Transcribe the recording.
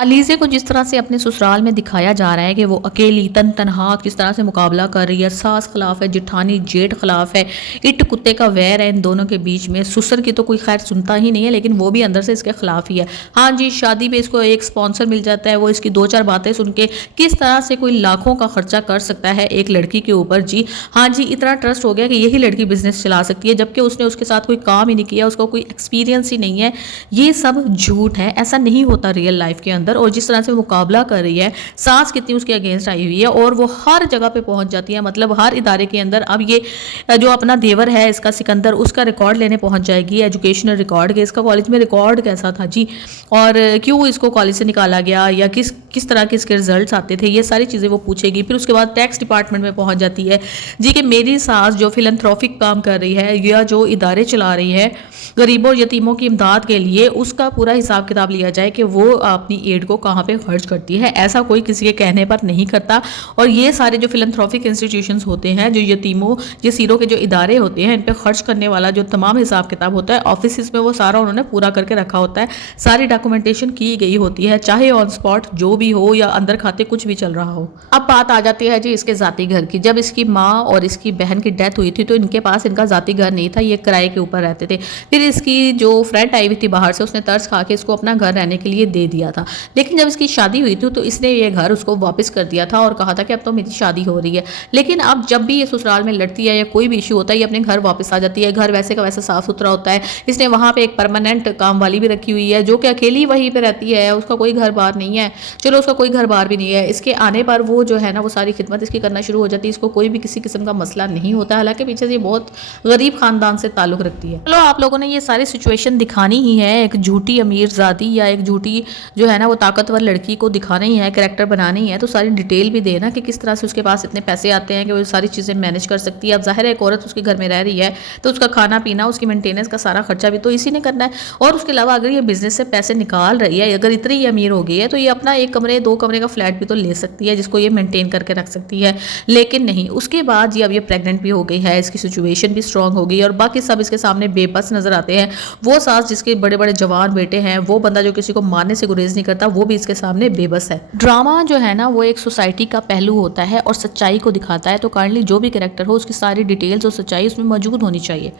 अलीज़े को जिस तरह से अपने ससुराल में दिखाया जा रहा है कि वो अकेली तन-तनहा किस तरह से मुकाबला कर रही है, सास खिलाफ है, जेठानी जेठ खिलाफ है, इट कुत्ते का वैर है इन दोनों के बीच में। ससुर की तो कोई खैर सुनता ही नहीं है, लेकिन वो भी अंदर से इसके खिलाफ ही है। हाँ जी, शादी पे इसको एक स्पॉन्सर मिल जाता है, वो इसकी 2-4 बातें सुन के किस तरह से कोई लाखों का खर्चा कर सकता है एक लड़की के ऊपर जी। हाँ जी, इतना ट्रस्ट हो गया कि यही लड़की बिज़नेस चला सकती है, जबकि उसने उसके साथ कोई काम ही नहीं किया, उसका कोई एक्सपीरियंस ही नहीं है। ये सब झूठ है, ऐसा नहीं होता रियल लाइफ़ के अंदर। और जिस तरह से मुकाबला कर रही है, सास कितनी उसके अगेंस्ट आई हुई है और वो हर जगह पे पहुंच जाती है, मतलब हर इदारे के अंदर। अब ये जो अपना देवर है इसका सिकंदर, उसका रिकॉर्ड लेने पहुंच जाएगी, एजुकेशनल रिकॉर्ड के इसका कॉलेज में रिकॉर्ड कैसा था जी, और क्यों इसको कॉलेज से निकाला गया, या किस तरह के इसके रिजल्ट्स आते थे, ये सारी चीज़ें वो पूछेगी। फिर उसके बाद टैक्स डिपार्टमेंट में पहुंच जाती है जी कि मेरी सास जो फिलंथ्रोपिक काम कर रही है या जो इदारे चला रही है गरीबों और यतीमों की इमदाद के लिए, उसका पूरा हिसाब किताब लिया जाए कि वो अपनी एड को कहाँ पे खर्च करती है। ऐसा कोई किसी के कहने पर नहीं करता। और ये सारे जो फिलंथ्रोपिक इंस्टीट्यूशंस होते हैं, जो यतीमों यसीरों के जो इदारे होते हैं, इन पे खर्च करने वाला जो तमाम हिसाब किताब होता है ऑफिस में, वो सारा उन्होंने पूरा करके रखा होता है, सारी डॉक्यूमेंटेशन की गई होती है, चाहे ऑन स्पॉट जो भी हो या अंदर खाते कुछ भी चल रहा हो। अब बात आ जाती है जी इसके ज़ाती घर की। जब इसकी माँ और इसकी बहन की डेथ हुई थी तो इनके पास इनका ज़ाती घर नहीं था, ये किराए के ऊपर रहते थे। फिर इसकी जो फ्रेंड आई हुई थी बाहर से, उसने तरस खा के इसको अपना घर रहने के लिए दे दिया था। लेकिन जब इसकी शादी हुई थी तो इसने ये घर उसको वापस कर दिया था और कहा था कि अब तो मेरी शादी हो रही है। लेकिन अब जब भी ये ससुराल में लड़ती है या कोई भी इशू होता है, ये अपने घर वापस आ जाती है। घर वैसे का वैसा साफ सुथरा होता है। इसने वहाँ पे एक परमानेंट काम वाली भी रखी हुई है जो कि अकेली वहीं पे रहती है, उसका कोई घर बार नहीं है। चलो उसका कोई घर बार भी नहीं है, इसके आने पर वो जो है ना वो सारी खिदमत इसकी करना शुरू हो जाती है। इसको कोई भी किसी किस्म का मसला नहीं होता, हालांकि पीछे से ये बहुत गरीब खानदान से ताल्लुक रखती है। चलो आप लोगों ने ये सारी सिचुएशन दिखानी ही है, एक झूठी अमीरजादी या एक झूठी जो है ना वो ताकतवर लड़की को दिखाना ही है, कैरेक्टर बनाना ही है, तो सारी डिटेल भी देना कि किस तरह से उसके पास इतने पैसे आते हैं कि वो सारी चीज़ें मैनेज कर सकती है। अब जाहिर है एक औरत उसके घर में रह रही है तो उसका खाना पीना, उसकी मेंटेनेंस का सारा खर्चा भी तो इसी ने करना है। और उसके अलावा अगर ये बिजनेस से पैसे निकाल रही है, अगर इतनी ही अमीर हो गई है, तो ये अपना 1 कमरे 2 कमरे का फ्लैट भी तो ले सकती है जिसको ये मेंटेन करके रख सकती है। लेकिन नहीं, उसके बाद ये अब ये प्रेग्नेंट भी हो गई है, इसकी सिचुएशन भी स्ट्रांग हो गई और बाकी सब इसके सामने बेबस नजर आते हैं। वो सास जिसके बड़े बड़े जवान बेटे हैं, वो बंदा जो किसी को मारने से गुरेज नहीं करता, वो भी इसके सामने बेबस है। ड्रामा जो है ना वो एक सोसाइटी का पहलू होता है और सच्चाई को दिखाता है, तो काइंडली जो भी कैरेक्टर हो उसकी सारी डिटेल्स और सच्चाई उसमें मौजूद होनी चाहिए।